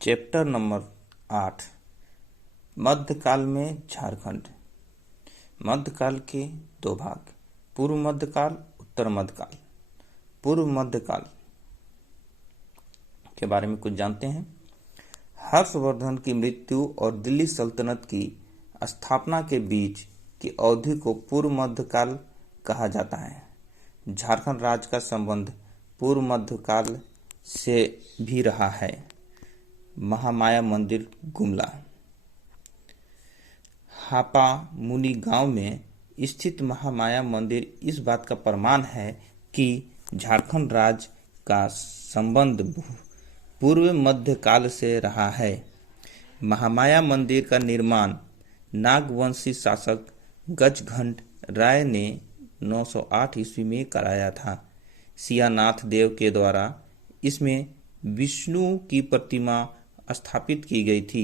Chapter number 8 मध्यकाल में झारखंड। मध्यकाल के दो भाग, पूर्व मध्यकाल, उत्तर मध्यकाल। पूर्व मध्यकाल के बारे में कुछ जानते हैं। हर्षवर्धन की मृत्यु और दिल्ली सल्तनत की स्थापना के बीच की अवधि को पूर्व मध्यकाल कहा जाता है। झारखंड राज्य का संबंध पूर्व मध्यकाल से भी रहा है। महामाया मंदिर गुमला। हापा मुनि गांव में स्थित महामाया मंदिर इस बात का प्रमाण है कि झारखंड राज्य का संबंध पूर्व मध्यकाल से रहा है। महामाया मंदिर का निर्माण नागवंशी शासक गजघंट राय ने 908 ईस्वी में कराया था। सियानाथ देव के द्वारा इसमें विष्णु की प्रतिमा स्थापित की गई थी।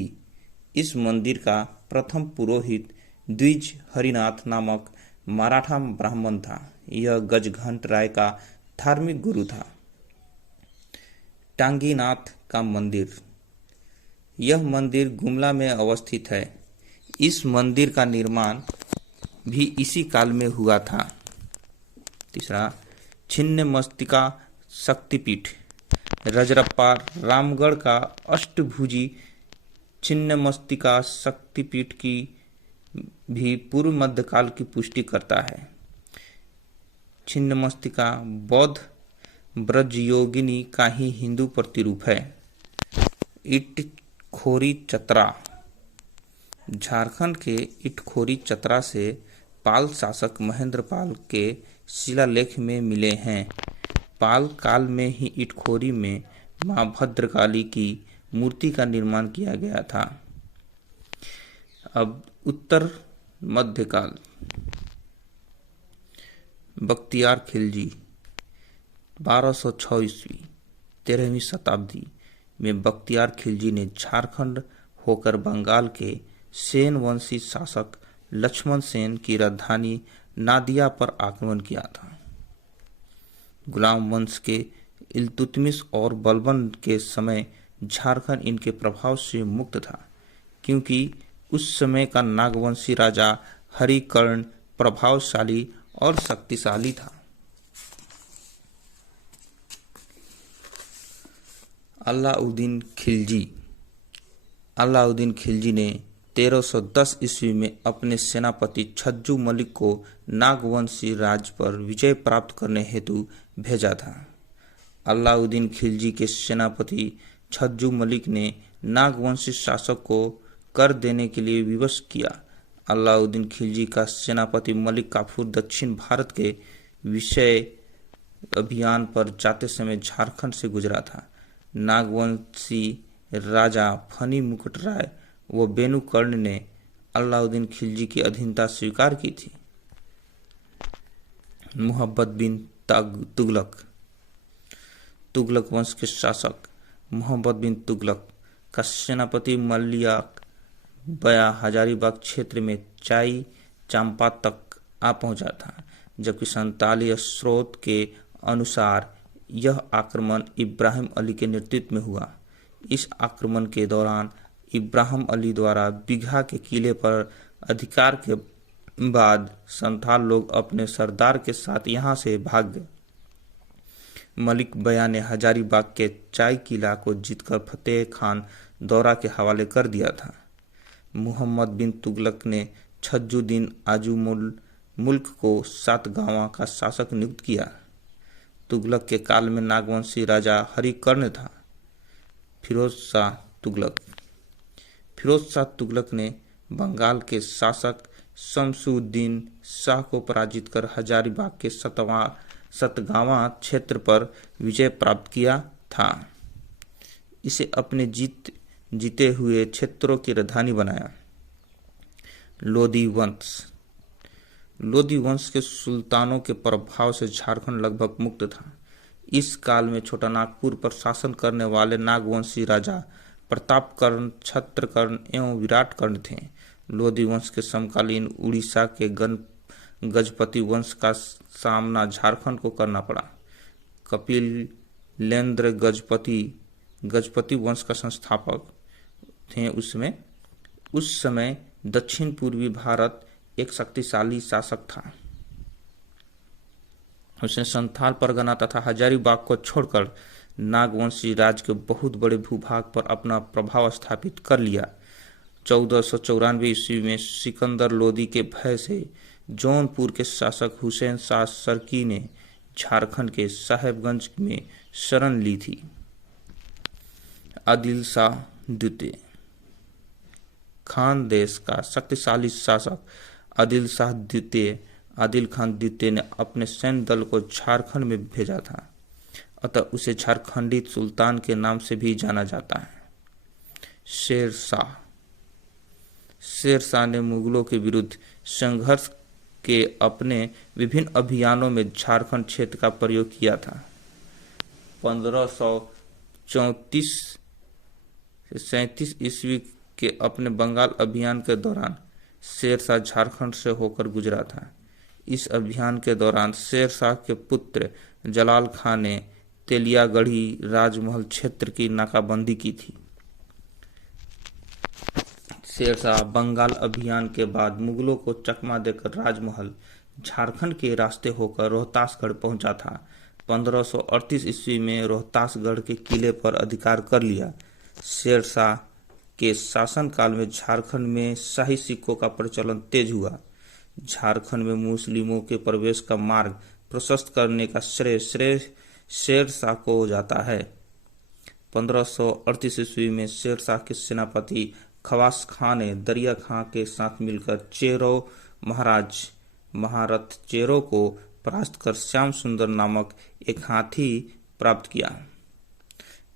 इस मंदिर का प्रथम पुरोहित द्विज हरिनाथ नामक मराठा ब्राह्मण था। यह गजघंट राय का धार्मिक गुरु था। टांगीनाथ का मंदिर। यह मंदिर गुमला में अवस्थित है। इस मंदिर का निर्माण भी इसी काल में हुआ था। तीसरा, छिन्नमस्तिका शक्तिपीठ। रजरप्पा रामगढ़ का अष्टभुजी छिन्नमस्तिका शक्तिपीठ की भी पूर्व मध्यकाल की पुष्टि करता है। छिन्नमस्तिका बौद्ध ब्रजयोगिनी का ही हिंदू प्रतिरूप है। इटखोरी चतरा। झारखंड के इटखोरी चतरा से पाल शासक महेंद्र पाल के शिलालेख में मिले हैं। पाल काल में ही इटखोरी में मां भद्रकाली की मूर्ति का निर्माण किया गया था। अब उत्तर मध्यकाल। बख्तियार खिलजी। 1206 ईस्वी 13वीं शताब्दी में बख्तियार खिलजी ने झारखंड होकर बंगाल के सेन वंशी शासक लक्ष्मण सेन की राजधानी नादिया पर आक्रमण किया था। गुलाम वंश के इल्तुतमिश और बलबन के समय झारखंड इनके प्रभाव से मुक्त था, क्योंकि उस समय का नागवंशी राजा हरिकर्ण प्रभावशाली और शक्तिशाली था। अलाउद्दीन खिलजी। अलाउद्दीन खिलजी ने 1310 ईस्वी में अपने सेनापति छज्जू मलिक को नागवंशी राज्य पर विजय प्राप्त करने हेतु भेजा था। अलाउद्दीन खिलजी के सेनापति छज्जू मलिक ने नागवंशी शासक को कर देने के लिए विवश किया। अलाउद्दीन खिलजी का सेनापति मलिक काफूर दक्षिण भारत के विषय अभियान पर जाते समय झारखंड से गुजरा था। नागवंशी राजा फनी मुकुट राय व बेनुकर्ण ने अलाउद्दीन खिलजी की अधीनता स्वीकार की थी। मोहम्मद बिन तुगलक। तुगलक वंश के शासक मोहम्मद बिन तुगलक का सेनापति मलियाक बया हजारीबाग क्षेत्र में चाई चांपा तक आ पहुंचा था, जबकि संताली स्रोत के अनुसार यह आक्रमण इब्राहिम अली के नेतृत्व में हुआ। इस आक्रमण के दौरान इब्राहिम अली द्वारा बिघा के किले पर अधिकार के बाद संथाल लोग अपने सरदार के साथ यहां से भाग गए। मलिक बया ने हजारीबाग के चाय किला को जीतकर फतेह खान दौरा के हवाले कर दिया था। मोहम्मद बिन तुगलक ने छज्जुद्दीन आजुमुल मुल्क को सातगांवा का शासक नियुक्त किया। तुगलक के काल में नागवंशी राजा हरिकर्ण था। फिरोज शाह तुगलक। फिरोज शाह तुगलक ने बंगाल के शासक शमसुद्दीन शाह को पराजित कर हजारीबाग के सतगांवा क्षेत्र पर विजय प्राप्त किया था। इसे अपने जीते हुए क्षेत्रों की राजधानी बनाया। लोधी वंश। लोधी वंश के सुल्तानों के प्रभाव से झारखंड लगभग मुक्त था। इस काल में छोटा नागपुर पर शासन करने वाले नागवंशी राजा प्रतापकर्ण, छत्रकर्ण एवं विराटकर्ण थे। लोधी वंश के समकालीन उड़ीसा के गजपति वंश का सामना झारखंड को करना पड़ा। कपिलेंद्र गजपति गजपति वंश का संस्थापक थे। उस समय दक्षिण पूर्वी भारत एक शक्तिशाली शासक था। उसने संथाल परगना तथा हजारीबाग को छोड़कर नागवंशी राज के बहुत बड़े भूभाग पर अपना प्रभाव स्थापित कर लिया। 1494 ईस्वी में सिकंदर लोदी के भय से जौनपुर के शासक हुसैन शाह सरकी ने झारखंड के साहेबगंज में शरण ली थी। आदिल शाह द्वितीय खान देश का शक्तिशाली शासक आदिल खान द्वितीय ने अपने सैन्य दल को झारखंड में भेजा था, अतः उसे झारखंडी सुल्तान के नाम से भी जाना जाता है। शेर शाह ने मुगलों के विरुद्ध संघर्ष के अपने विभिन्न अभियानों में झारखंड क्षेत्र का प्रयोग किया था। 1534 से 37 ईस्वी के अपने बंगाल अभियान के दौरान शेर शाह झारखंड से होकर गुजरा था। इस अभियान के दौरान शेर शाह के पुत्र जलाल खान ने तेलियागढ़ी राजमहल क्षेत्र की नाकाबंदी की थी। शेर शाह बंगाल अभियान के बाद मुगलों को चकमा देकर राजमहल झारखंड के रास्ते होकर रोहतासगढ़ पहुंचा था। 1538 ईस्वी में रोहतासगढ़ के किले पर अधिकार कर लिया। शेर शाह के शासनकाल में झारखंड में शाही सिक्कों का प्रचलन तेज हुआ। झारखंड में मुस्लिमों के प्रवेश का मार्ग प्रशस्त करने का श्रेय शेर शाह को जाता है। 1538 ईस्वी में शेर शाह के सेनापति खवास खां ने दरिया खां के साथ मिलकर चेरो महारथ चेरो को परास्त कर श्याम सुंदर नामक एक हाथी प्राप्त किया।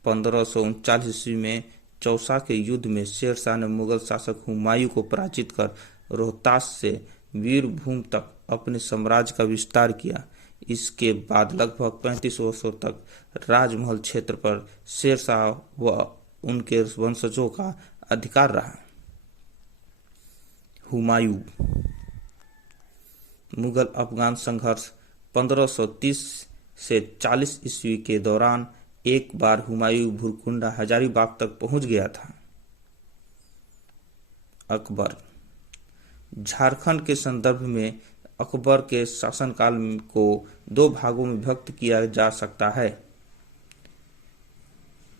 1539 ईस्वी में चौसा के युद्ध में शेर शाह ने मुगल शासक हुमायूं को पराजित कर रोहतास से वीरभूम तक अपने साम्राज्य का विस्तार किया। इसके बाद लगभग 35 वर्षों तक राजमहल क्षेत्र पर शेर शाह व उनके वंशजों का अधिकार रहा। हुमायूं मुगल अफगान संघर्ष 1530 से 40 ईस्वी के दौरान एक बार हुमायूं भुरकुंडा हजारीबाग तक पहुंच गया था। अकबर झारखंड के संदर्भ में अकबर के शासनकाल को दो भागों में विभक्त किया जा सकता है।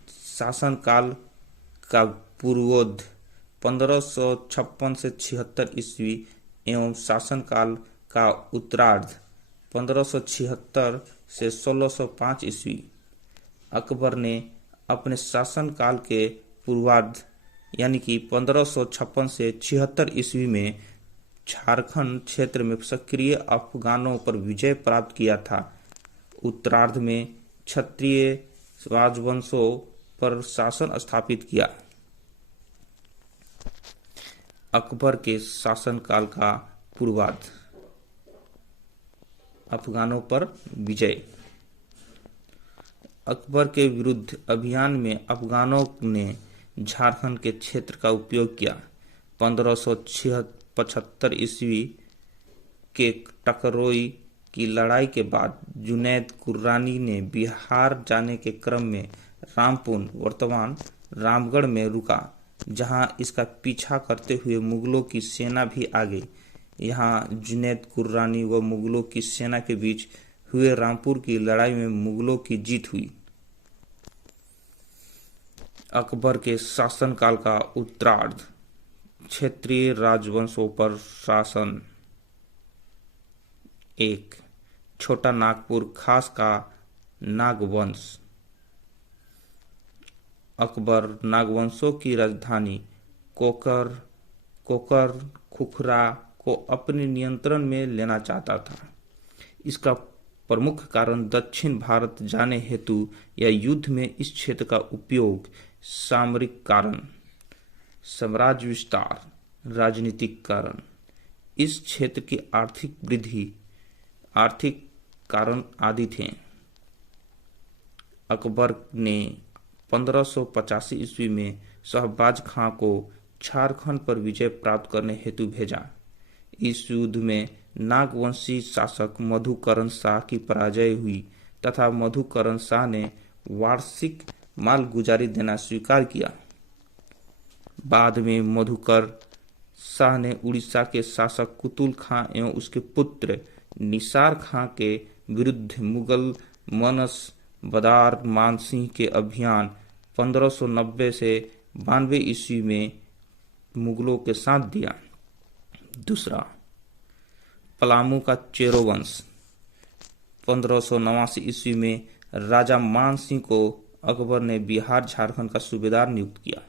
शासनकाल का पूर्वोत्तर 1556 से 76 ईस्वी एवं शासनकाल का उत्तरार्ध 1576 से 1605 ईस्वी। अकबर ने अपने शासनकाल के पूर्वार्ध यानी कि 1556 से 76 ईस्वी में झारखंड क्षेत्र में सक्रिय अफगानों पर विजय प्राप्त किया था। उत्तरार्ध में क्षत्रिय राजवंशों पर शासन स्थापित किया। अकबर के शासनकाल का पूर्वार्ध अफगानों पर विजय। अकबर के विरुद्ध अभियान में अफगानों ने झारखंड के क्षेत्र का उपयोग किया। 1575 ईस्वी के टकरोई की लड़ाई के बाद जुनैद कुर्रानी ने बिहार जाने के क्रम में रामपुर वर्तमान रामगढ़ में रुका, जहां इसका पीछा करते हुए मुगलों की सेना भी आ गई। यहां जुनैद कुर्रानी व मुगलों की सेना के बीच हुए रामपुर की लड़ाई में मुगलों की जीत हुई। अकबर के शासनकाल का उत्तरार्ध क्षेत्रीय राजवंशों पर शासन। 1. छोटा नागपुर खास का नागवंश। अकबर नागवंशों की राजधानी कोकर खुखरा को अपने नियंत्रण में लेना चाहता था। इसका प्रमुख कारण दक्षिण भारत जाने हेतु या युद्ध में इस क्षेत्र का उपयोग, सामरिक कारण, साम्राज्य विस्तार, राजनीतिक कारण, इस क्षेत्र की आर्थिक वृद्धि, आर्थिक कारण आदि थे। अकबर ने 1585 ईस्वी में शहबाज खां को झारखंड पर विजय प्राप्त करने हेतु भेजा। इस युद्ध में नागवंशी शासक मधुकरण शाह की पराजय हुई तथा मधुकरण शाह ने वार्षिक मालगुजारी देना स्वीकार किया। बाद में मधुकर शाह ने उड़ीसा के शासक कुतुल खां एवं उसके पुत्र निसार खां के विरुद्ध मुगल मनसबदार मानसिंह के अभियान 1590 से 92 ईस्वी में मुगलों के साथ दिया। दूसरा, पलामू का चेरो वंश 1589 ईस्वी में राजा मानसिंह को अकबर ने बिहार झारखंड का सूबेदार नियुक्त किया।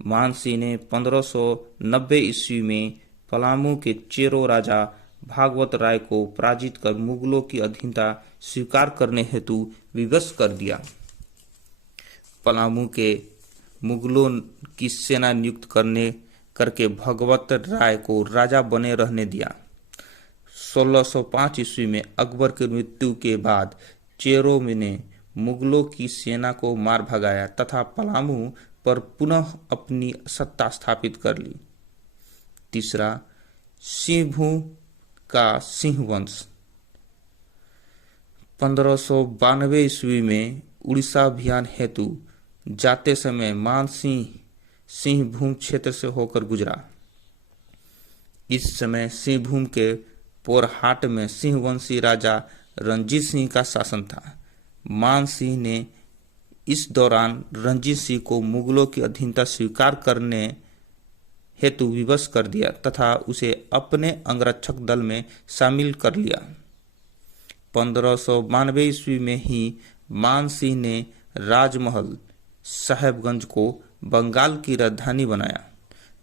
मानसिंह ने 1590 ईस्वी में पलामू के चेरो राजा भागवत राय को पराजित कर मुगलों की अधीनता स्वीकार करने हेतु विवश कर दिया। पलामू के मुगलों की सेना नियुक्त करके भगवत राय को राजा बने रहने दिया। 1605 ईस्वी में अकबर की मृत्यु के बाद चेरो ने मुगलों की सेना को मार भगाया तथा पलामू पर पुनः अपनी सत्ता स्थापित कर ली। तीसरा, सिंहभूम का सिंह वंश 1592 ईस्वी में उड़ीसा अभियान हेतु जाते समय मानसिंह सिंहभूम क्षेत्र से होकर गुजरा। इस समय सिंहभूम के पोरहाट में सिंहवंशी राजा रणजीत सिंह का शासन था। मानसिंह ने इस दौरान रणजीत सिंह को मुगलों की अधीनता स्वीकार करने हेतु विवश कर दिया तथा उसे अपने अंगरक्षक दल में शामिल कर लिया। 1592 ईस्वी में ही मानसिंह ने राजमहल साहेबगंज को बंगाल की राजधानी बनाया।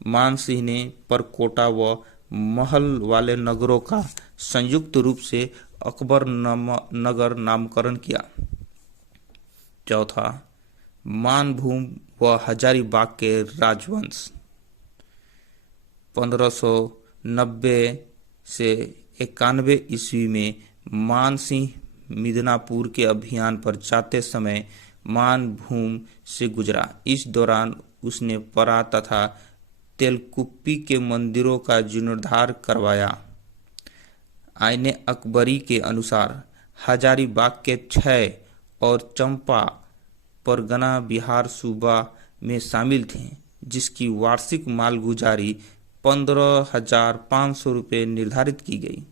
मानसिंह ने परकोटा व महल वाले नगरों का संयुक्त रूप से अकबर नगर नामकरण किया। चौथा, मानभूम व हजारीबाग के राजवंश 1590 से 91 ईस्वी में मानसिंह मिदनापुर के अभियान पर जाते समय मानभूम से गुजरा। इस दौरान उसने परा तथा तेलकुप्पी के मंदिरों का जीर्णोद्धार करवाया। आईने अकबरी के अनुसार हजारीबाग के 6 और चंपा परगना बिहार सूबा में शामिल थे, जिसकी वार्षिक मालगुजारी 15,500 रुपये निर्धारित की गई।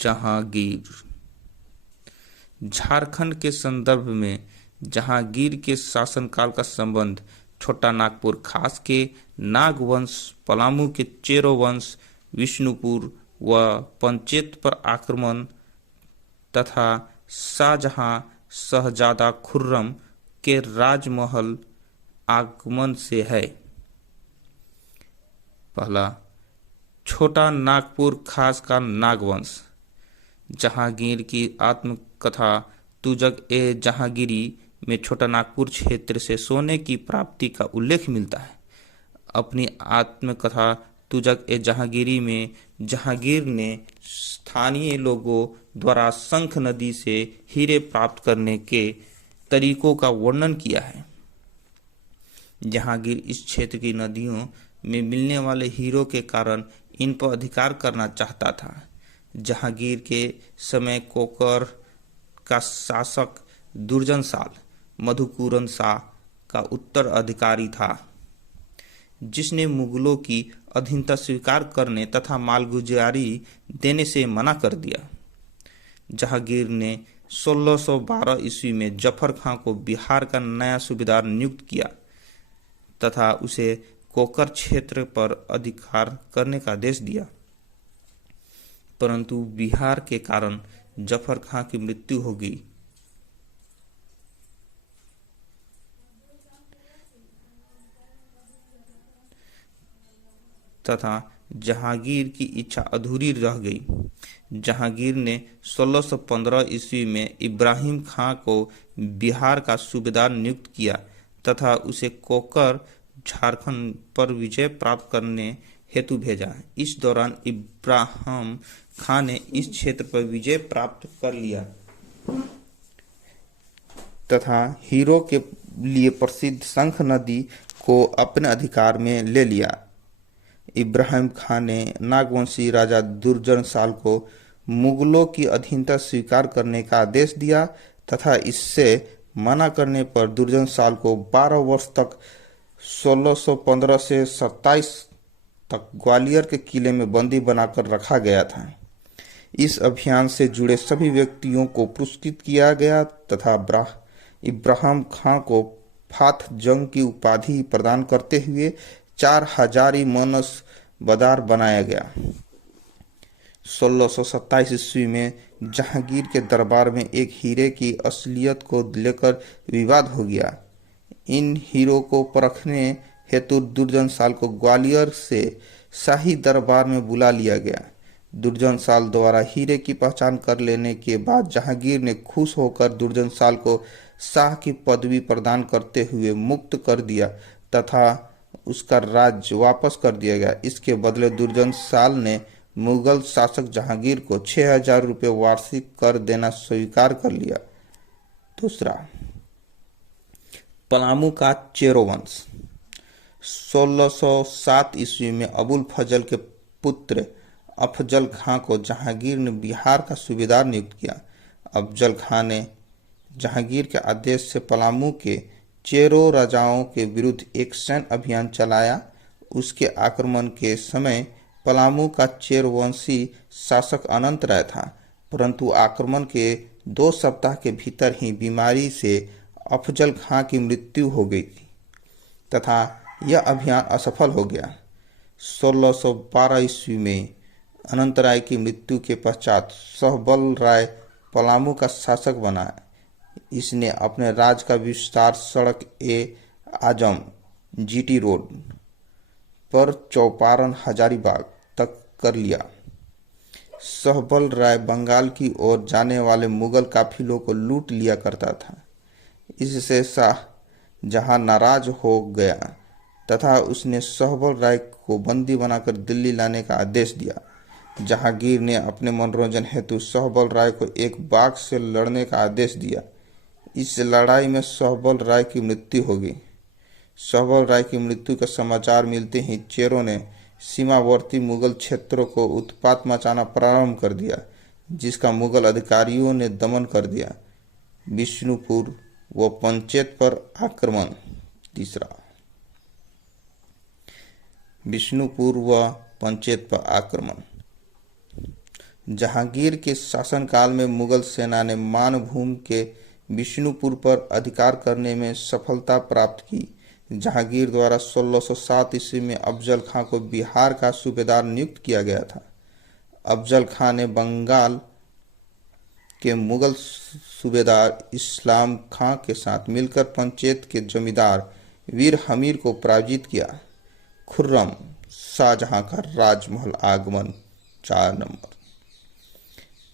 जहांगीर झारखंड के संदर्भ में जहांगीर के शासनकाल का संबंध छोटा नागपुर खास के नाग वंश, पलामू के चेरो वंश, विष्णुपुर व पंचेत पर आक्रमण तथा शाहजहां शहजादा खुर्रम के राजमहल आगमन से है। पहला, छोटा नागपुर खास का नागवंश। जहांगीर की आत्मकथा तुजक ए जहांगीरी में छोटा नागपुर क्षेत्र से सोने की प्राप्ति का उल्लेख मिलता है। अपनी आत्मकथा तुजक ए जहांगीरी में जहांगीर ने स्थानीय लोगों द्वारा शंख नदी से हीरे प्राप्त करने के तरीकों का वर्णन किया है। जहांगीर इस क्षेत्र की नदियों में मिलने वाले हीरों के कारण इन पर अधिकार करना चाहता था। जहांगीर के समय कोकर का शासक दुर्जन साल मधुकुरन शाह का उत्तराधिकारी था, जिसने मुगलों की अधीनता स्वीकार करने तथा मालगुजारी देने से मना कर दिया। जहांगीर ने 1612 ईस्वी में जफर खां को बिहार का नया सूबेदार नियुक्त किया तथा उसे कोकर क्षेत्र पर अधिकार करने का आदेश दिया, परंतु बिहार के कारण जफर खां की मृत्यु हो गई। तथा जहांगीर की इच्छा अधूरी रह गई। जहांगीर ने 1615 ईस्वी में इब्राहिम खां को बिहार का सूबेदार नियुक्त किया तथा उसे कोकर झारखंड पर विजय प्राप्त करने हेतु भेजा। इस दौरान इब्राहिम खां ने इस क्षेत्र पर विजय प्राप्त कर लिया तथा हीरो के लिए प्रसिद्ध शंख नदी को अपने अधिकार में ले लिया। इब्राहिम खान ने नागवंशी राजा दुर्जन साल को मुगलों की अधीनता स्वीकार करने का आदेश दिया तथा इससे मना करने पर दुर्जन साल को 12 वर्ष तक 1615 से 27 तक ग्वालियर के किले में बंदी बनाकर रखा गया था। इस अभियान से जुड़े सभी व्यक्तियों को पुरस्कृत किया गया तथा इब्राहिम खां को फात जंग की उपाधि प्रदान करते हुए 4 हजारी मनसबदार बनाया गया। 1627 ईस्वी में जहांगीर के दरबार में एक हीरे की असलियत को लेकर विवाद हो गया। इन हीरों को परखने हेतु दुर्जन साल को ग्वालियर से शाही दरबार में बुला लिया गया। दुर्जन साल द्वारा हीरे की पहचान कर लेने के बाद जहांगीर ने खुश होकर दुर्जन साल को शाह की पदवी प्रदान करते हुए मुक्त कर दिया तथा उसका राज्य वापस कर दिया गया। इसके बदले दुर्जन साल ने मुगल शासक जहांगीर को 6,000 रुपये वार्षिक कर देना स्वीकार कर लिया। दूसरा, पलामू का चेरो वंश। 1607 ईस्वी में अबुल फजल के पुत्र अफजल खां को जहांगीर ने बिहार का सूबेदार नियुक्त किया। अफजल खां ने जहांगीर के आदेश से पलामू के चेरो राजाओं के विरुद्ध एक सैन्य अभियान चलाया। उसके आक्रमण के समय पलामू का चेरवंशी शासक अनंत राय था, परंतु आक्रमण के 2 सप्ताह के भीतर ही बीमारी से अफजल खां की मृत्यु हो गई थी तथा यह अभियान असफल हो गया। 1612 ईस्वी में अनंत राय की मृत्यु के पश्चात सहबल राय पलामू का शासक बना। इसने अपने राज का विस्तार सड़क आजम जीटी रोड पर चौपारण हजारीबाग तक कर लिया। सहबल राय बंगाल की ओर जाने वाले मुगल काफिलों को लूट लिया करता था। इससे शाह जहां नाराज हो गया तथा उसने सहबल राय को बंदी बनाकर दिल्ली लाने का आदेश दिया। जहांगीर ने अपने मनोरंजन हेतु सहबल राय को एक बाघ से लड़ने का आदेश दिया। इस लड़ाई में सहबल राय की मृत्यु हो गई। सहबल राय की मृत्यु का समाचार मिलते ही चेरों ने सीमावर्ती मुगल क्षेत्रों को उत्पात मचाना प्रारंभ कर दिया, जिसका मुगल अधिकारियों ने दमन कर दिया। विष्णुपुर व पंचेत पर आक्रमण। तीसरा, विष्णुपुर व पंचेत पर आक्रमण। जहांगीर के शासनकाल में मुगल सेना ने मानभूम के विष्णुपुर पर अधिकार करने में सफलता प्राप्त की। जहांगीर द्वारा 1607 ईस्वी में अफजल खां को बिहार का सूबेदार नियुक्त किया गया था। अफजल खां ने बंगाल के मुगल सूबेदार इस्लाम खां के साथ मिलकर पंचेत के जमींदार वीर हमीर को पराजित किया। खुर्रम शाहजहां का राजमहल आगमन। 4 नंबर,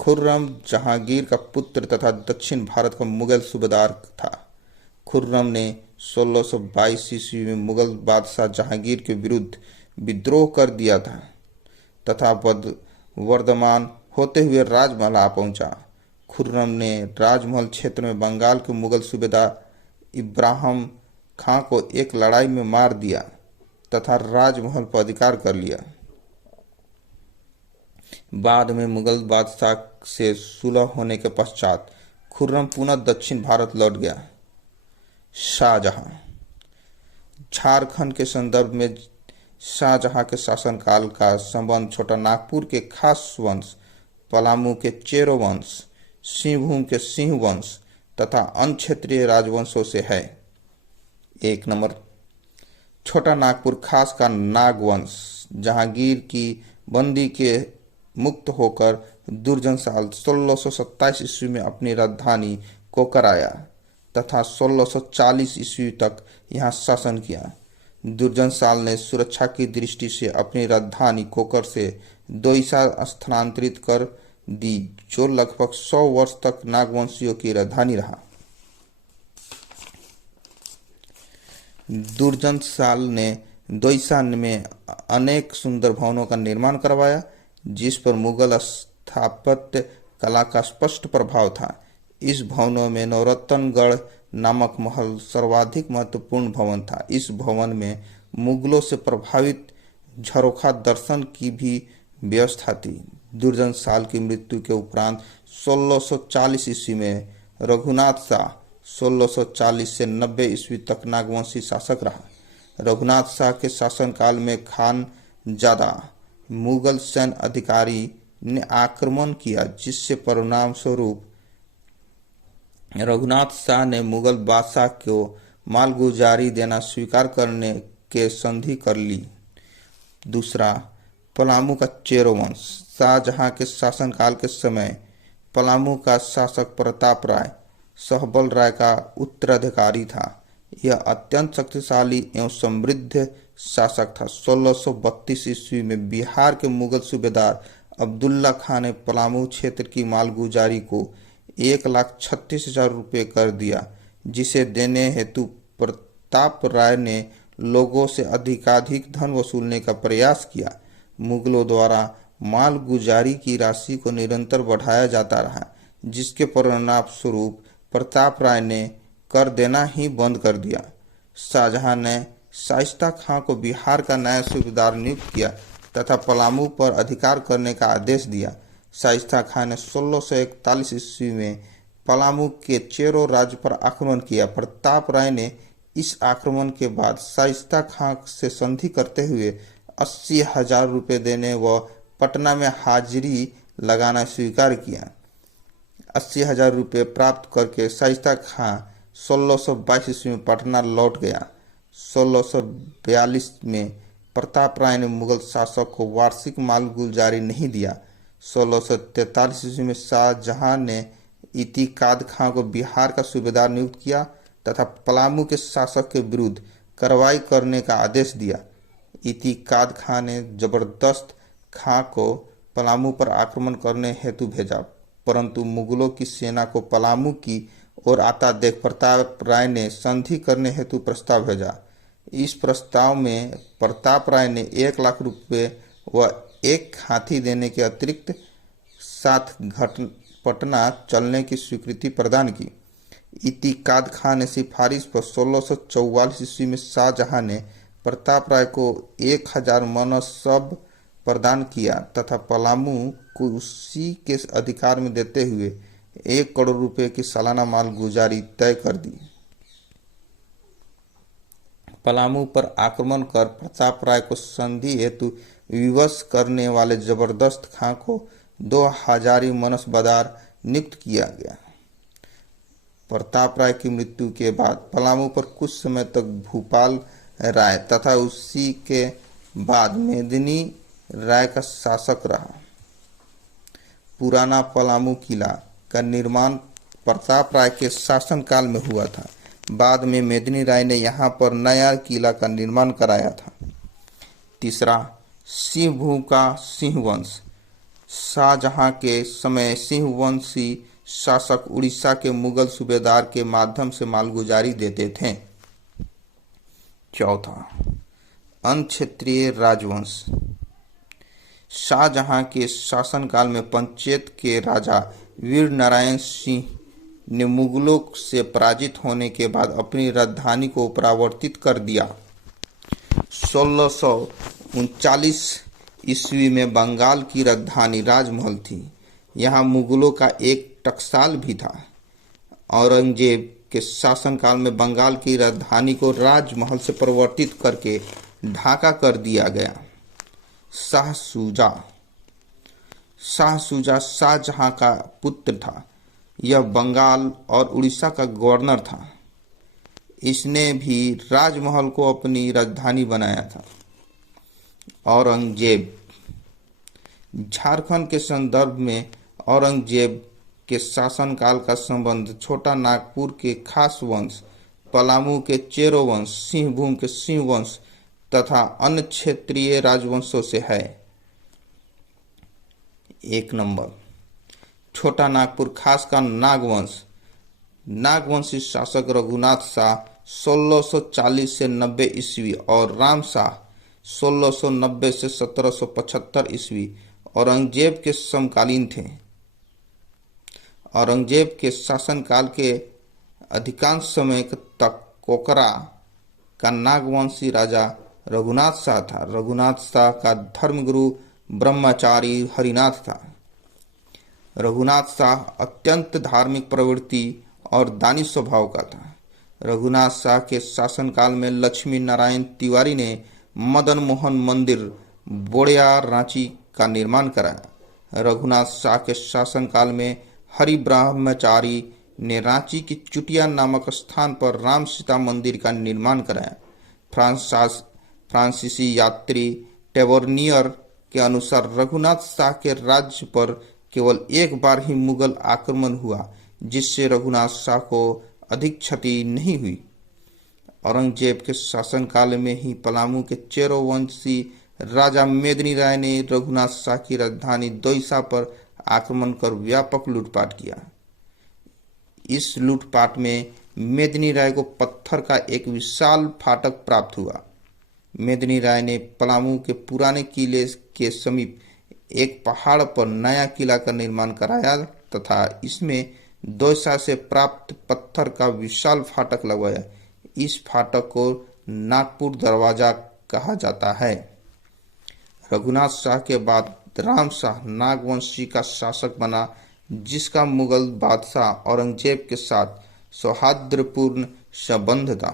खुर्रम जहांगीर का पुत्र तथा दक्षिण भारत का मुगल सूबेदार था। खुर्रम ने 1622 ईस्वी में मुगल बादशाह जहांगीर के विरुद्ध विद्रोह कर दिया था तथा वर्धमान होते हुए राजमहल आ पहुंचा। खुर्रम ने राजमहल क्षेत्र में बंगाल के मुगल सूबेदार इब्राहिम खां को एक लड़ाई में मार दिया तथा राजमहल पर अधिकार कर लिया। बाद में मुगल बादशाह से सुलह होने के पश्चात खुर्रम पुनः दक्षिण भारत लौट गया। शाहजहां। झारखंड के संदर्भ में शाहजहां के शासनकाल का संबंध छोटा नागपुर के खास वंश, पलामू के चेरो वंश, सिंहभूम के सिंह वंश तथा अन्य क्षेत्रीय राजवंशों से है। 1 नंबर, छोटा नागपुर खास का नाग वंश। जहांगीर की बंदी के मुक्त होकर दुर्जन साल 1627 ईस्वी में अपनी राजधानी कोकर आया तथा 1640 ईस्वी तक यहाँ शासन किया। दुर्जन साल ने सुरक्षा की दृष्टि से अपनी राजधानी कोकर से दोईसा स्थानांतरित कर दी, जो लगभग 100 वर्ष तक नागवंशियों की राजधानी रहा। दुर्जन साल ने दोईसा में अनेक सुंदर भवनों का निर्माण करवाया, जिस पर मुगल स्थापत्य कला का स्पष्ट प्रभाव था। इस भवनों में नवरत्नगढ़ नामक महल सर्वाधिक महत्वपूर्ण भवन था। इस भवन में मुगलों से प्रभावित झरोखा दर्शन की भी व्यवस्था थी। दुर्जन साल की मृत्यु के उपरांत 1640 ईस्वी में रघुनाथ शाह 1640 से 90 ईस्वी तक नागवंशी शासक रहा। रघुनाथ शाह के शासनकाल में खानजादा मुगल सैन्य अधिकारी ने आक्रमण किया, जिससे परिणाम स्वरूप रघुनाथ शाह ने मुगल बादशाह को मालगुजारी देना स्वीकार करने के संधि कर ली। दूसरा, पलामू का चेरो वंश। शाहजहां के शासनकाल के समय पलामू का शासक प्रताप राय सहबल राय का उत्तराधिकारी था। यह अत्यंत शक्तिशाली एवं समृद्ध शासक था। 1632 ईस्वी में बिहार के मुगल सूबेदार अब्दुल्ला खान ने पलामू क्षेत्र की मालगुजारी को 1,36,000 रुपये कर दिया, जिसे देने हेतु प्रताप राय ने लोगों से अधिकाधिक धन वसूलने का प्रयास किया। मुगलों द्वारा मालगुजारी की राशि को निरंतर बढ़ाया जाता रहा, जिसके परिणाम स्वरूप प्रताप राय ने कर देना ही बंद कर दिया। शाहजहां ने शाइस्ता खां को बिहार का नया सूबेदार नियुक्त किया तथा पलामू पर अधिकार करने का आदेश दिया। शाइस्ता खां ने 1641 ईस्वी में पलामू के चेरो राज्य पर आक्रमण किया। प्रताप राय ने इस आक्रमण के बाद शाइस्ता खां से संधि करते हुए 80,000 रुपये देने व पटना में हाजिरी लगाना स्वीकार किया। 80,000 रुपये प्राप्त करके शाइस्ता खां 1622 ईस्वी में पटना लौट गया। 1642 में प्रताप राय ने मुगल शासक को वार्षिक मालगुजारी नहीं दिया। 1643 ईस्वी में शाहजहां ने इतिकाद खां को बिहार का सूबेदार नियुक्त किया तथा पलामू के शासक के विरुद्ध कार्रवाई करने का आदेश दिया। इतिकाद खां ने जबरदस्त खां को पलामू पर आक्रमण करने हेतु भेजा, परंतु मुगलों की सेना को पलामू की ओर आता देख प्रताप राय ने संधि करने हेतु प्रस्ताव भेजा। इस प्रस्ताव में प्रताप राय ने 1 लाख रुपये व एक हाथी देने के अतिरिक्त 7 पटना चलने की स्वीकृति प्रदान की। इतिकाद खां ने सिफारिश पर 1644 ईस्वी में शाहजहां ने प्रताप राय को 1000 मनसब प्रदान किया तथा पलामू को उसी के अधिकार में देते हुए 1 करोड़ रुपए की सालाना मालगुजारी तय कर दी। पलामू पर आक्रमण कर प्रताप राय को संधि हेतु विवश करने वाले जबरदस्त खां को 2000 मनसबदार नियुक्त किया गया। प्रताप राय की मृत्यु के बाद पलामू पर कुछ समय तक भूपाल राय तथा उसी के बाद मेदिनी राय का शासक रहा। पुराना पलामू किला का निर्माण प्रताप राय के शासनकाल में हुआ था। बाद में मेदिनी राय ने यहाँ पर नया किला का निर्माण कराया था। तीसरा, सिंहभूम का सिंह वंश। शाहजहां के समय सिंह वंशी शासक उड़ीसा के मुगल सूबेदार के माध्यम से मालगुजारी देते थे। चौथा, अन्य क्षेत्रीय राजवंश। शाहजहां के शासनकाल में पंचेत के राजा वीर नारायण सिंह ने मुगलों से पराजित होने के बाद अपनी राजधानी को परावर्तित कर दिया। 1639 ईस्वी में बंगाल की राजधानी राजमहल थी। यहाँ मुगलों का एक टकसाल भी था। औरंगजेब के शासनकाल में बंगाल की राजधानी को राजमहल से परिवर्तित करके ढाका कर दिया गया। शाह शुजा शाहजहां का पुत्र था। यह बंगाल और उड़ीसा का गवर्नर था। इसने भी राजमहल को अपनी राजधानी बनाया था। औरंगजेब। झारखंड के संदर्भ में औरंगजेब के शासनकाल का संबंध छोटा नागपुर के खास वंश, पलामू के चेरो वंश, सिंहभूम के सिंह वंश तथा अन्य क्षेत्रीय राजवंशों से है। 1 नंबर, छोटा नागपुर खास का नागवंश। नागवंशी शासक रघुनाथ शाह 1640 से 90 ईस्वी और राम शाह 1690 से 1775 ईस्वी औरंगजेब के समकालीन थे। औरंगजेब के शासनकाल के अधिकांश समय तक कोकरा का नागवंशी राजा रघुनाथ शाह था। रघुनाथ शाह का धर्मगुरु ब्रह्मचारी हरिनाथ था। रघुनाथ शाह अत्यंत धार्मिक प्रवृत्ति और दानी स्वभाव का था। रघुनाथ शाह के शासनकाल में लक्ष्मी नारायण तिवारी ने मदन मोहन मंदिर बोड़िया रांची का निर्माण कराया। रघुनाथ शाह के शासनकाल में हरि ब्रह्मचारी ने रांची की चुटिया नामक स्थान पर राम सीता मंदिर का निर्माण कराया। फ्रांसीसी यात्री टेबोर्नियर के अनुसार रघुनाथ शाह के राज्य पर केवल एक बार ही मुगल आक्रमण हुआ, जिससे रघुनाथ शाह को अधिक क्षति नहीं हुई। औरंगजेब के शासनकाल में ही पलामू के चेरो वंशी राजा मेदिनी राय ने रघुनाथ शाह की राजधानी दोईसा पर आक्रमण कर व्यापक लूटपाट किया। इस लूटपाट में मेदिनी राय को पत्थर का एक विशाल फाटक प्राप्त हुआ। मेदिनी राय ने पलामू के पुराने किले के समीप एक पहाड़ पर नया किला का निर्माण कराया तथा इसमें दोईसा से प्राप्त पत्थर का विशाल फाटक लगवाया। इस फाटक को नागपुर दरवाजा कहा जाता है। रघुनाथ शाह के बाद राम शाह नागवंशी का शासक बना, जिसका मुगल बादशाह औरंगजेब के साथ सौहार्दपूर्ण संबंध था।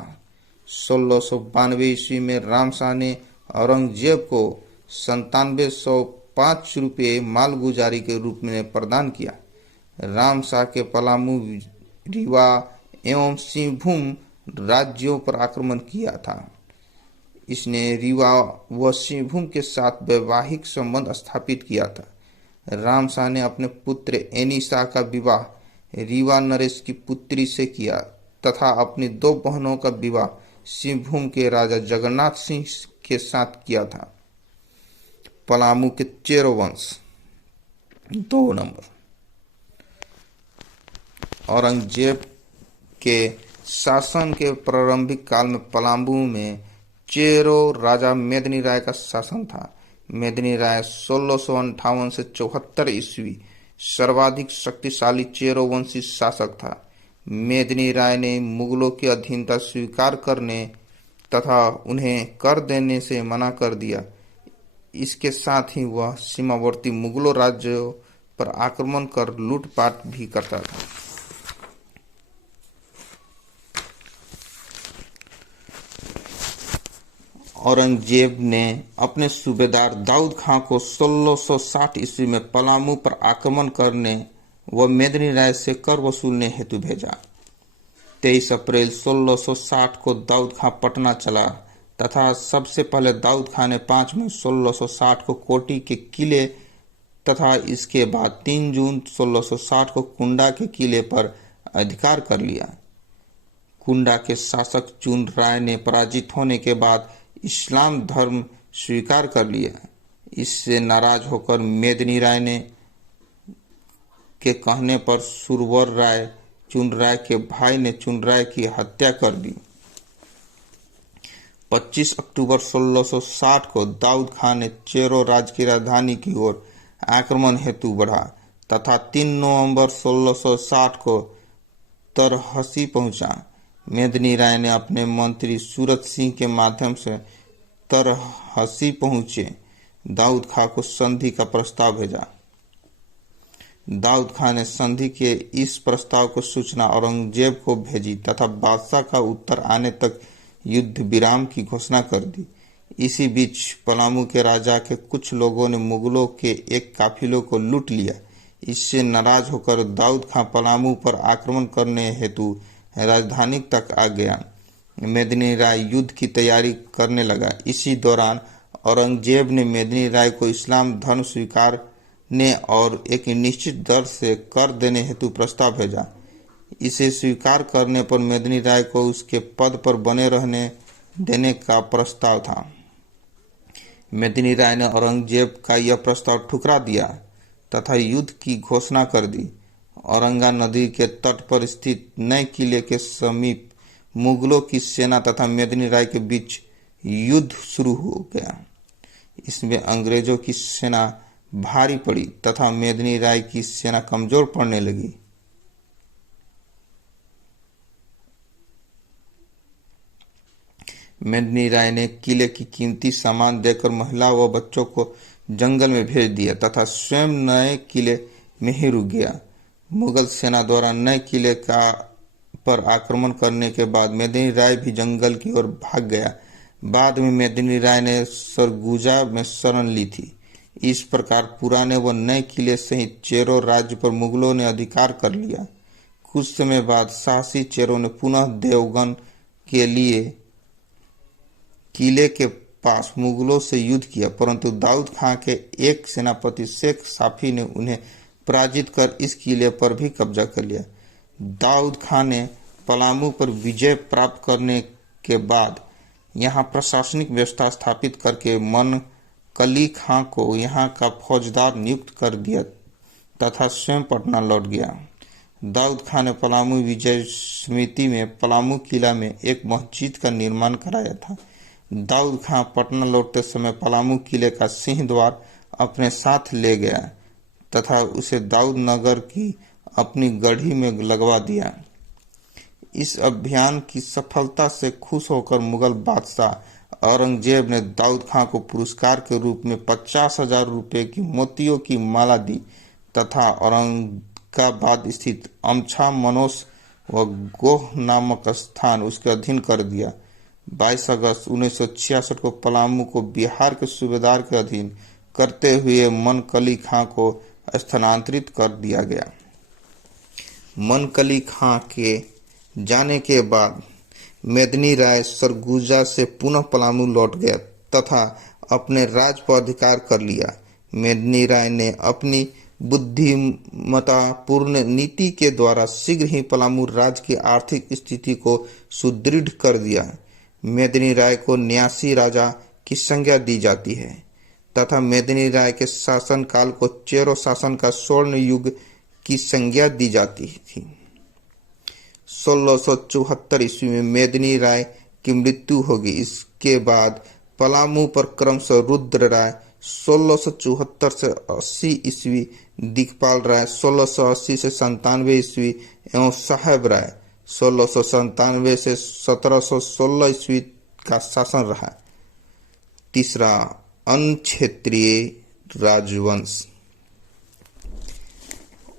1692 ईस्वी में राम शाह ने औरंगजेब को 9705 रुपये मालगुजारी के रूप में प्रदान किया। राम शाह के पलामू, रीवा एवं सिंहभूम राज्यों पर आक्रमण किया था। इसने रीवा व सिंहभूम के साथ वैवाहिक संबंध स्थापित किया था। राम शाह ने अपने पुत्र एनी शाह का विवाह रीवा नरेश की पुत्री से किया तथा अपनी 2 बहनों का विवाह सिंहभूम के राजा जगन्नाथ सिंह के साथ किया था। पलामू के चेरो वंश। 2 नंबर, औरंगजेब के शासन के प्रारंभिक काल में पलामू में चेरो राजा मेदिनी राय का शासन था। मेदिनी राय 1658 से 74 ईस्वी सर्वाधिक शक्तिशाली चेरो वंशी शासक था। मेदिनी राय ने मुगलों की अधीनता स्वीकार करने तथा उन्हें कर देने से मना कर दिया। इसके साथ ही वह सीमावर्ती मुगलों राज्यों पर आक्रमण कर लूटपाट भी करता था। औरंगजेब ने अपने सूबेदार दाऊद खां को 1660 ईस्वी में पलामू पर आक्रमण करने व मेदिनी राय से कर वसूलने हेतु भेजा। 23 अप्रैल 1660 को दाऊद खां पटना चला तथा सबसे पहले दाऊद खां ने 5 मई 1660 को कोटी के किले तथा इसके बाद 3 जून 1660 को कुंडा के किले पर अधिकार कर लिया। कुंडा के शासक चुन राय ने पराजित होने के बाद इस्लाम धर्म स्वीकार कर लिया। इससे नाराज होकर मेदिनी राय ने के कहने पर सुरवर राय चुन राय के भाई ने चुन राय की हत्या कर दी। 25 अक्टूबर 1660 को दाऊद खान ने चेरो राज्य की राजधानी की ओर आक्रमण हेतु बढ़ा तथा 3 नवंबर 1660 को तरहसी पहुंचा। मेदिनी राय ने अपने मंत्री सूरत सिंह के माध्यम से तरहसी पहुंचे दाऊद खां को संधि का प्रस्ताव भेजा। दाऊद खान ने संधि के इस प्रस्ताव को सूचना औरंगजेब को भेजी तथा बादशाह का उत्तर आने तक युद्ध विराम की घोषणा कर दी। इसी बीच पलामू के राजा के कुछ लोगों ने मुगलों के एक काफिले को लूट लिया। इससे नाराज होकर दाऊद खां पलामू पर आक्रमण करने हेतु राजधानी तक आ गया। मेदिनी राय युद्ध की तैयारी करने लगा। इसी दौरान औरंगजेब ने मेदिनी राय को इस्लाम धर्म स्वीकारने और एक निश्चित दर से कर देने हेतु प्रस्ताव भेजा। इसे स्वीकार करने पर मेदिनी राय को उसके पद पर बने रहने देने का प्रस्ताव था। मेदिनी राय ने औरंगजेब का यह प्रस्ताव ठुकरा दिया तथा युद्ध की घोषणा कर दी। औरंगा नदी के तट पर स्थित नए किले के समीप मुगलों की सेना तथा मेदिनी राय के बीच युद्ध शुरू हो गया। इसमें अंग्रेजों की सेना भारी पड़ी तथा मेदिनी राय की सेना कमजोर पड़ने लगी। मेदिनी राय ने किले की कीमती सामान देकर महिला व बच्चों को जंगल में भेज दिया तथा स्वयं नए किले में ही रुक गया। मुगल सेना द्वारा नए किले का पर आक्रमण करने के बाद मेदिनी राय भी जंगल की ओर भाग गया। बाद में मेदिनी राय ने सरगुजा में शरण ली थी। इस प्रकार पुराने व नए किले सहित चेरो राज्य पर मुगलों ने अधिकार कर लिया। कुछ समय बाद साहसी चेरों ने पुनः देवगन के लिए किले के पास मुगलों से युद्ध किया, परंतु दाऊद खां के एक सेनापति शेख साफी ने उन्हें पराजित कर इस किले पर भी कब्जा कर लिया। दाऊद खां ने पलामू पर विजय प्राप्त करने के बाद यहाँ प्रशासनिक व्यवस्था स्थापित करके मन कली खां को यहाँ का फौजदार नियुक्त कर दिया तथा स्वयं पटना लौट गया। दाऊद खां ने पलामू विजय समिति में पलामू किला में एक मस्जिद का निर्माण कराया था। दाऊद खां पटना लौटते समय पलामू किले का सिंह द्वार अपने साथ ले गया तथा उसे दाऊद नगर की अपनी गढ़ी में लगवा दिया। इस अभियान की सफलता से खुश होकर मुगल बादशाह औरंगजेब ने दाऊद खां को पुरस्कार के रूप में 50,000 रुपये की मोतियों की माला दी तथा औरंगाबाद स्थित अमछा मनोस व गोह नामक स्थान उसके अधीन कर दिया। 22 अगस्त 1966 को पलामू को बिहार के सूबेदार के अधीन करते हुए मनकली खां को स्थानांतरित कर दिया गया। मनकली खां के जाने के बाद मेदिनी राय सरगुजा से पुनः पलामू लौट गया तथा अपने राज पर अधिकार कर लिया। मेदिनी राय ने अपनी बुद्धिमत्तापूर्ण नीति के द्वारा शीघ्र ही पलामू राज्य की आर्थिक स्थिति को सुदृढ़ कर दिया। मेदिनी राय को न्यासी राजा की संज्ञा दी जाती है तथा मेदिनी राय के शासन काल को चेरो शासन का स्वर्ण युग की संज्ञा दी जाती थी। 1674 ईस्वी में मेदिनी राय की मृत्यु होगी। इसके बाद पलामू पर क्रमशः रुद्र राय 1674 से 80 ईस्वी, दिखपाल राय 1680 से 97 ईस्वी एवं साहेब राय 1697 से 1716 ईस्वी का शासन रहा। तीसरा, अन्य क्षेत्रीय राजवंश।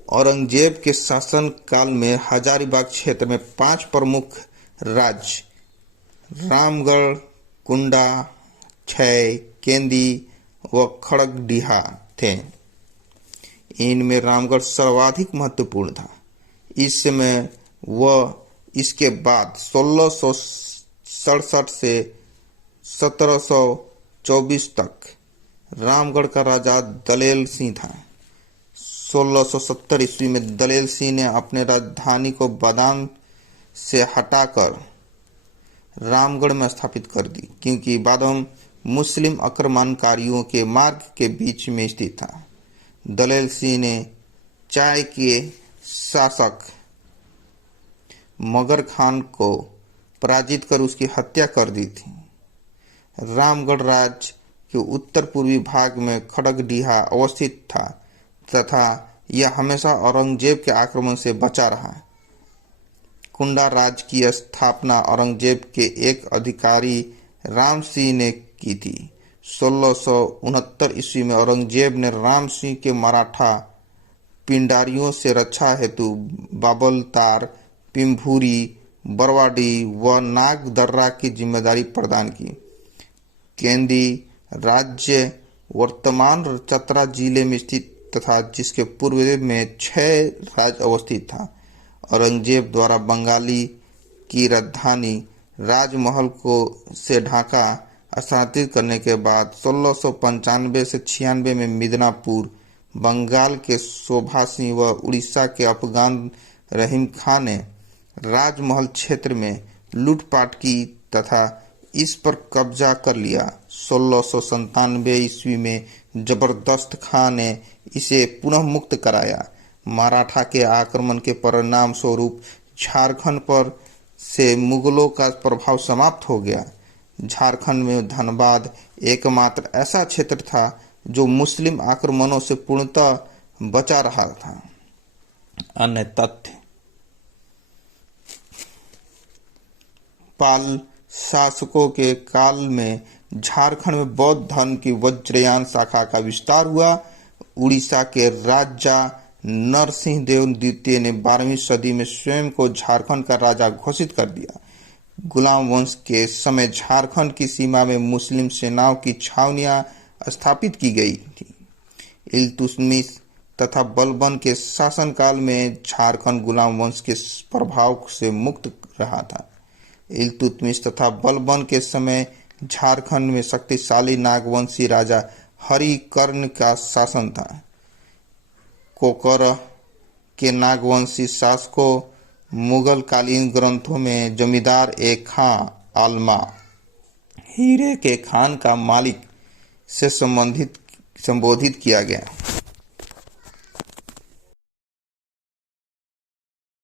औरंगजेब के शासन काल में हजारीबाग क्षेत्र में 5 प्रमुख राज्य रामगढ़, कुंडा, छय, केंदी व खड़गडीहा थे। इनमें रामगढ़ सर्वाधिक महत्वपूर्ण था। इस समय व इसके बाद 1667 से 1724 तक रामगढ़ का राजा दलेल सिंह था। 1670 ईस्वी में दलेल सिंह ने अपने राजधानी को बादाम से हटाकर रामगढ़ में स्थापित कर दी, क्योंकि बादाम मुस्लिम आक्रमणकारियों के मार्ग के बीच में स्थित था। दलेल सिंह ने चाय के शासक मगर खान को पराजित कर उसकी हत्या कर दी थी। रामगढ़ राज्य के उत्तर पूर्वी भाग में खड़गडीहा अवस्थित था तथा यह हमेशा औरंगजेब के आक्रमण से बचा रहा। कुंडा राज्य की स्थापना औरंगजेब के एक अधिकारी राम सिंह ने की थी। 1669 ईस्वी में औरंगजेब ने राम सिंह के मराठा पिंडारियों से रक्षा हेतु बाबलतार, पिम्भूरी, बरवाडी व नागदर्रा की जिम्मेदारी प्रदान की। केंदी राज्य वर्तमान चतरा जिले में स्थित तथा जिसके पूर्व में 6 राज्य अवस्थित था। औरंगजेब द्वारा बंगाली की राजधानी राजमहल को से ढाका स्थानांतरित करने के बाद 1695 से 96 में मिदनापुर, बंगाल के शोभा सिंह व उड़ीसा के अफगान रहीम खान ने राजमहल क्षेत्र में लूटपाट की तथा इस पर कब्जा कर लिया। 1697 ईस्वी में जबरदस्त खान ने इसे पुनः मुक्त कराया। मराठा के आक्रमण के परिणाम स्वरूप झारखंड पर से मुगलों का प्रभाव समाप्त हो गया। झारखंड में धनबाद एकमात्र ऐसा क्षेत्र था जो मुस्लिम आक्रमणों से पूर्णतः बचा रहा था। अन्य तथ्य: पाल शासकों के काल में झारखंड में बौद्ध धर्म की वज्रयान शाखा का विस्तार हुआ। उड़ीसा के राजा नरसिंह देव द्वितीय ने 12वीं सदी में स्वयं को झारखंड का राजा घोषित कर दिया। गुलाम वंश के समय झारखंड की सीमा में मुस्लिम सेनाओं की छावनियां स्थापित की गई थी। इल्तुतमिश तथा बलबन के शासनकाल में झारखंड गुलाम वंश के प्रभाव से मुक्त रहा था। इल्तुतमिश तथा बलबन के समय झारखंड में शक्तिशाली नागवंशी राजा हरिकर्ण का शासन था। कोकर के नागवंशी शासकों मुगल कालीन ग्रंथों में जमींदार ए खां आलमा हीरे के खान का मालिक से संबोधित किया गया।